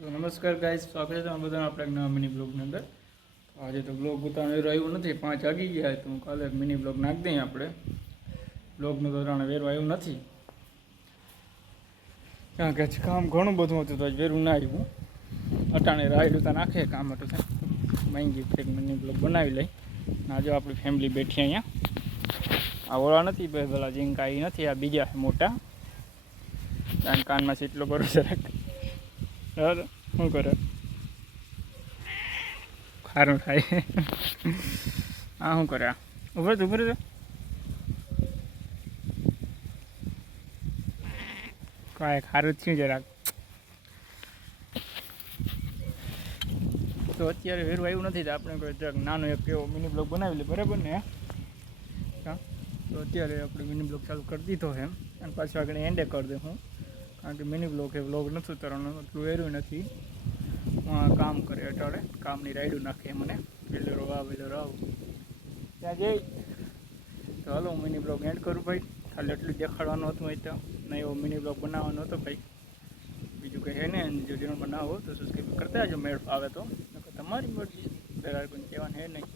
તો નમસ્કાર ગાઈસ, સ્વાગત છે તમારા બધાનું આપણે એક નવા મિની બ્લોગની અંદર. આજે તો બ્લોગ ઉતારવાનું રહ્યું નથી, 5 વાગી ગયા તો હું કાલે એક મિની બ્લોગ નાખી દઈએ. આપણે બ્લોગનું તો ત્રણ વેરવા આવ્યું નથી, કારણ કે કામ ઘણું બધું હતું તો વેરું ના આવ્યું. અટાણે રાયડું તો નાખે કામ હતું છે, માંગી એક મિની બ્લોગ બનાવી લઈ. આજે આપણી ફેમિલી બેઠી અહીંયા. આ ઓળા નથી, પેલા જીંકા એ નથી, આ બીજા મોટા. કાનમાં સીટલો કરો જરાક. શું કરે ખારું ખાય. હા શું કરે? ઉભર તો કાંઈ ખારું થયું જરાક. તો અત્યારે વેરું આવ્યું નથી તો આપણે કોઈ જરાક નાનો એક એવો મિની બ્લોગ બનાવી લે, બરાબર ને? હા, તો અત્યારે આપણે મિની બ્લોગ ચાલુ કરી દીધો છે અને પાછું આગળ એન્ડે કરી દે હું, કારણ કે મિની બ્લોગ એ બ્લોગ નથી ઉતારવાનું, એટલું વેરું નથી. કામ કરે અટાડે, કામની રાયડું નાખે મને, વેલેરો આવ ત્યાં જઈ. તો હાલો હું મિની બ્લોગ એન્ડ કરું ભાઈ. ખાલી એટલું દેખાડવાનું હતું, હોય તો નહીં એવો મિની બ્લોગ બનાવવાનો હતો ભાઈ. બીજું કંઈ હે ને, જો ચેનલ બનાવો તો સબસ્ક્રાઈબ કરતા જો મેળ આવે તો, તમારી મરજી, કોઈ કહેવાનું હે નહીં.